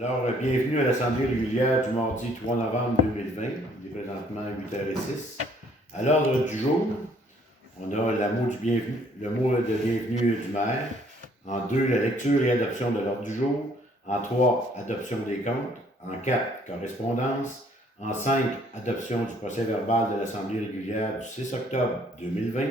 Alors, bienvenue à l'Assemblée régulière du mardi 3 novembre 2020. Il est présentement 8h06. À l'ordre du jour, on a le mot de bienvenue du maire. En 2, la lecture et adoption de l'ordre du jour. En 3, adoption des comptes. En 4, correspondance. En 5, adoption du procès-verbal de l'Assemblée régulière du 6 octobre 2020.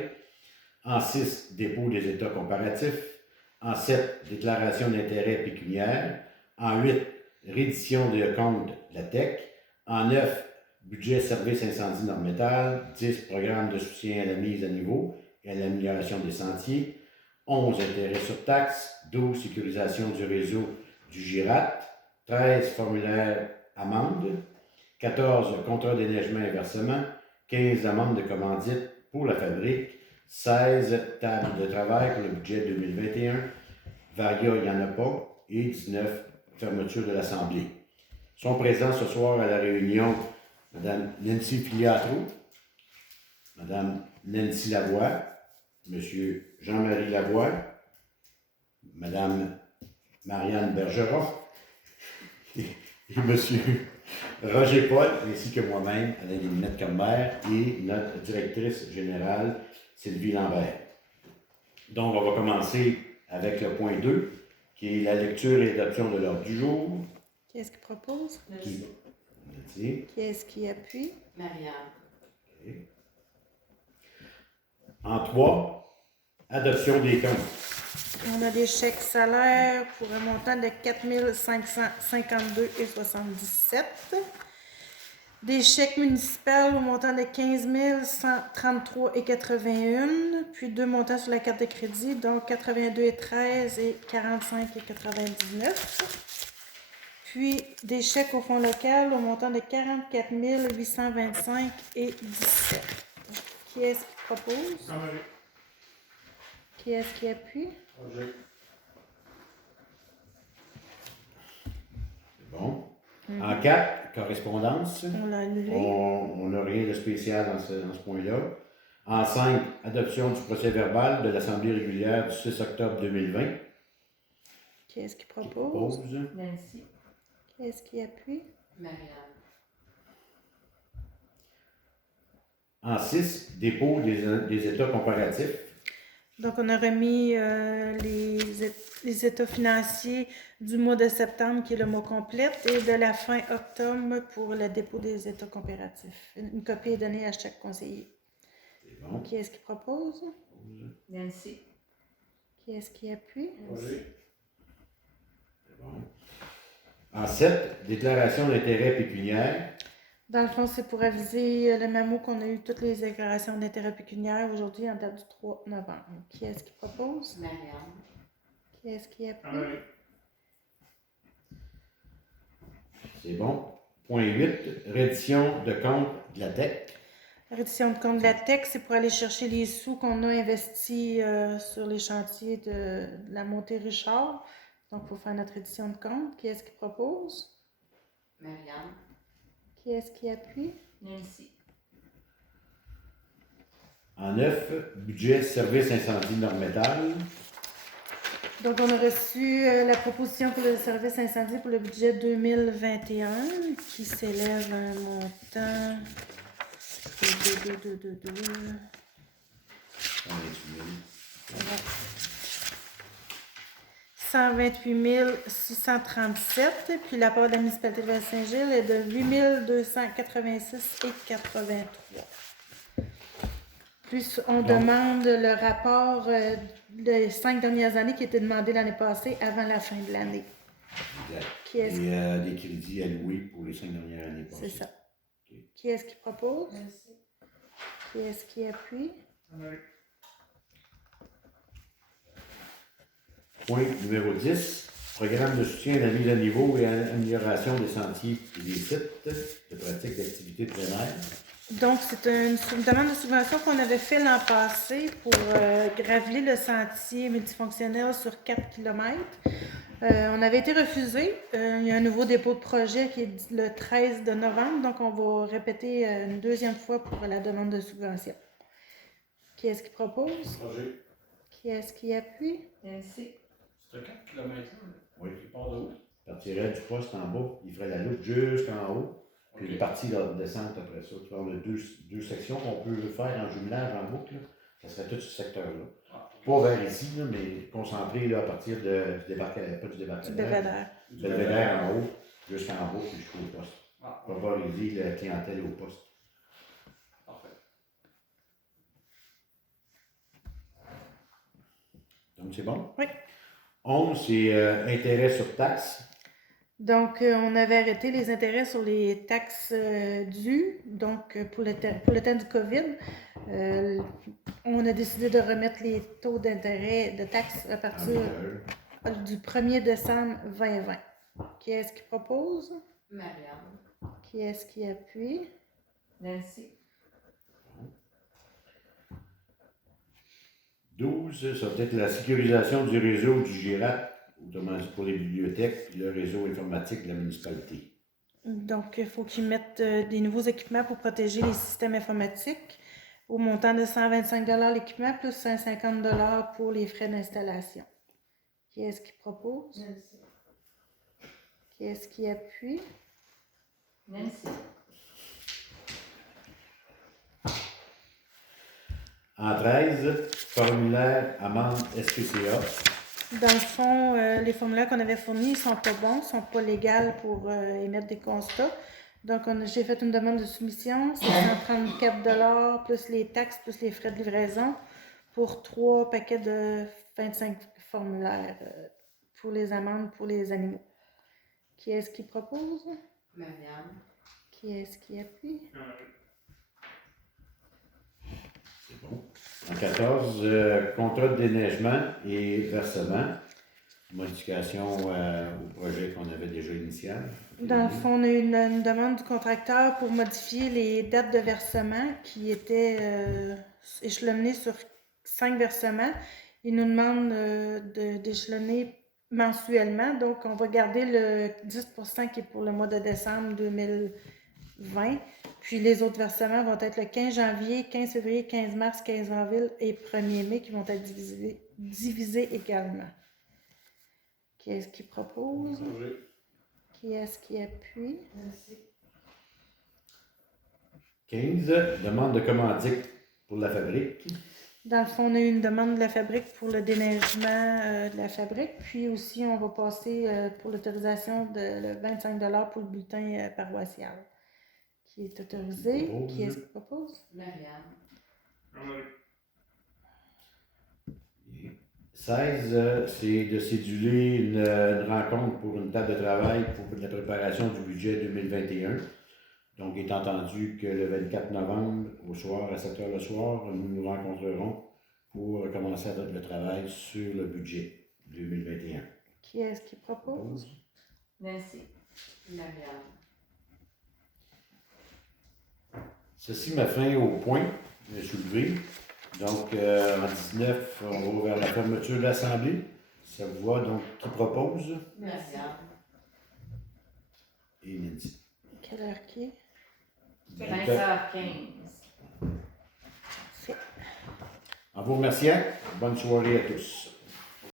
En 6, dépôt des états comparatifs. En 7, déclaration d'intérêt pécuniaire. En 8, reddition de compte de la TEC. En 9, budget service incendie nord-métal. 10, programme de soutien à la mise à niveau et à l'amélioration des sentiers. 11, intérêt sur taxe. 12, sécurisation du réseau du GIRAT. 13, formulaire amende. 14, contrat d'éneigement et versement. 15, amende de commandite pour la fabrique. 16, table de travail pour le budget 2021. Varia, il n'y en a pas. Et 19, fermeture de l'Assemblée. Sont présents ce soir à la réunion Mme Nancy Filiatro, Mme Nancy Lavoie, M. Jean-Marie Lavoie, Mme Marianne Bergeron et M. Roger Paul, ainsi que moi-même, Alain Guillemette-Cambert, et notre directrice générale, Sylvie Lambert. Donc, on va commencer avec le point 2, qui est la lecture et l'adoption de l'ordre du jour. Qui est-ce qui propose? Merci. Qui est-ce qui appuie? Marianne. Okay. En 3, adoption des comptes. On a des chèques salaires pour un montant de 4 552,77 $. Des chèques municipaux au montant de 15 133,81 $. Puis deux montants sur la carte de crédit, donc 82,13 et 45,99 $. Puis des chèques au fonds local au montant de 44 825,17 $. Qui est-ce qui propose? Qui est-ce qui appuie? C'est bon. En 4, correspondance. On l'a annulé. On n'a rien de spécial dans ce point-là. En 5, adoption du procès-verbal de l'Assemblée régulière du 6 octobre 2020. Qui est-ce qui propose? Nancy. Qui est-ce qui appuie? Marianne. En 6, dépôt des états comparatifs. Donc, on a remis les états financiers du mois de septembre, qui est le mois complet, et de la fin octobre pour le dépôt des états comparatifs. Une copie est donnée à chaque conseiller. C'est bon. Qui est-ce qui propose? Nancy. Qui est-ce qui appuie? C'est bon. En 7, déclaration d'intérêt pécuniaire. Dans le fond, c'est pour aviser le mémo qu'on a eu toutes les déclarations d'intérêt pécuniaire aujourd'hui en date du 3 novembre. Qui est-ce qui propose? Marianne. Qui est-ce qui appuie? C'est bon. Point 8, reddition de compte de la TEC. La reddition de compte de la TEC, c'est pour aller chercher les sous qu'on a investis sur les chantiers de la montée Richard. Donc, il faut faire notre reddition de compte. Qui est-ce qui propose? Marianne. Qui est-ce qui appuie? Nancy. En 9, budget service incendie nord-métal. Donc, on a reçu la proposition pour le service incendie pour le budget 2021 qui s'élève à un montant de 128 637, puis la part de la municipalité de Val-Saint-Gilles est de 8 286,83 $. Plus on demande le rapport des 5 dernières années qui était demandé l'année passée avant la fin de l'année. Exact. Qui est-ce Et des crédits alloués pour les 5 dernières années passées. C'est ça. Okay. Qui est-ce qui propose? Nancy. Qui est-ce qui appuie? Point numéro 10, programme de soutien à la mise à niveau et à l'amélioration des sentiers et des sites de pratique d'activités de plein air. Donc, c'est une demande de subvention qu'on avait fait l'an passé pour graveler le sentier multifonctionnel sur 4 km. On avait été refusé. Il y a un nouveau dépôt de projet qui est le 13 de novembre, donc on va répéter une deuxième fois pour la demande de subvention. Qui est-ce qui propose? Projet. Qui est-ce qui appuie? Nancy. C'est 4 km. Oui. Qui part de où? À partirait du poste en bas, il ferait la loupe jusqu'en haut, puis une partie de descente après ça. Tu vois, on a deux sections qu'on peut faire en jumelage en boucle, là. Ça serait tout ce secteur-là. Pas vers ici, là, mais concentré là, à partir du débarcadère, pas du Du débarcadère, belvédère. du belvédère en haut, jusqu'en bas, puis jusqu'au poste. Ah, Pour favoriser la clientèle au poste. parfait. Donc, c'est bon? Oui. 11, c'est intérêt sur taxe. Donc, on avait arrêté les intérêts sur les taxes dues. Donc, pour le temps du COVID, on a décidé de remettre les taux d'intérêt de taxes à En partir vigueur. du 1er décembre 2020. Qui est-ce qui propose? Marianne. Qui est-ce qui appuie? Nancy. 12, ça va être la sécurisation du réseau du GIRAT, autrement dit pour les bibliothèques, puis le réseau informatique de la municipalité. Donc, il faut qu'ils mettent des nouveaux équipements pour protéger les systèmes informatiques au montant de 125 $ l'équipement plus 150 $ pour les frais d'installation. Qui est-ce qui propose? Nancy. Qui est-ce qui appuie? Nancy. En 13, formulaire amende SPCA. Dans le fond, les formulaires qu'on avait fournis ne sont pas bons, ne sont pas légaux pour émettre des constats. Donc, j'ai fait une demande de soumission, c'est 134 $ plus les taxes, plus les frais de livraison pour 3 paquets de 25 formulaires pour les amendes pour les animaux. Qui est-ce qui propose? Marianne. Qui est-ce qui appuie? C'est bon. En 14, contrat de déneigement et versement. Modification au projet qu'on avait déjà initial. Dans le fond, on a eu une demande du contracteur pour modifier les dates de versement qui étaient échelonnées sur 5 versements. Il nous demande d'échelonner mensuellement. Donc, on va garder le 10% qui est pour le mois de décembre 2020. Puis les autres versements vont être le 15 janvier, 15 février, 15 mars, 15 avril et 1er mai qui vont être divisés également. Qui est-ce qui propose? Qui est-ce qui appuie? Nancy. 15, demande de commandite pour la fabrique. Dans le fond, on a eu une demande de la fabrique pour le déneigement de la fabrique. Puis aussi, on va passer pour l'autorisation de 25 $ pour le bulletin paroissial qui est autorisé. Qui est-ce qui propose? Marianne. 16, c'est de céduler une rencontre pour une table de travail pour la préparation du budget 2021. Donc, il est entendu que le 24 novembre, au soir, à 7 h le soir, nous nous rencontrerons pour commencer le travail sur le budget 2021. Qui est-ce qui propose? Nancy. Marianne. Ceci m'a fin au point soulevé. Donc, en 19, on va vers la fermeture de l'Assemblée. Ça vous va, donc, qui propose? Marianne. Et Nancy. Quelle heure qui est? 15h15. Fait. En vous remerciant, bonne soirée à tous.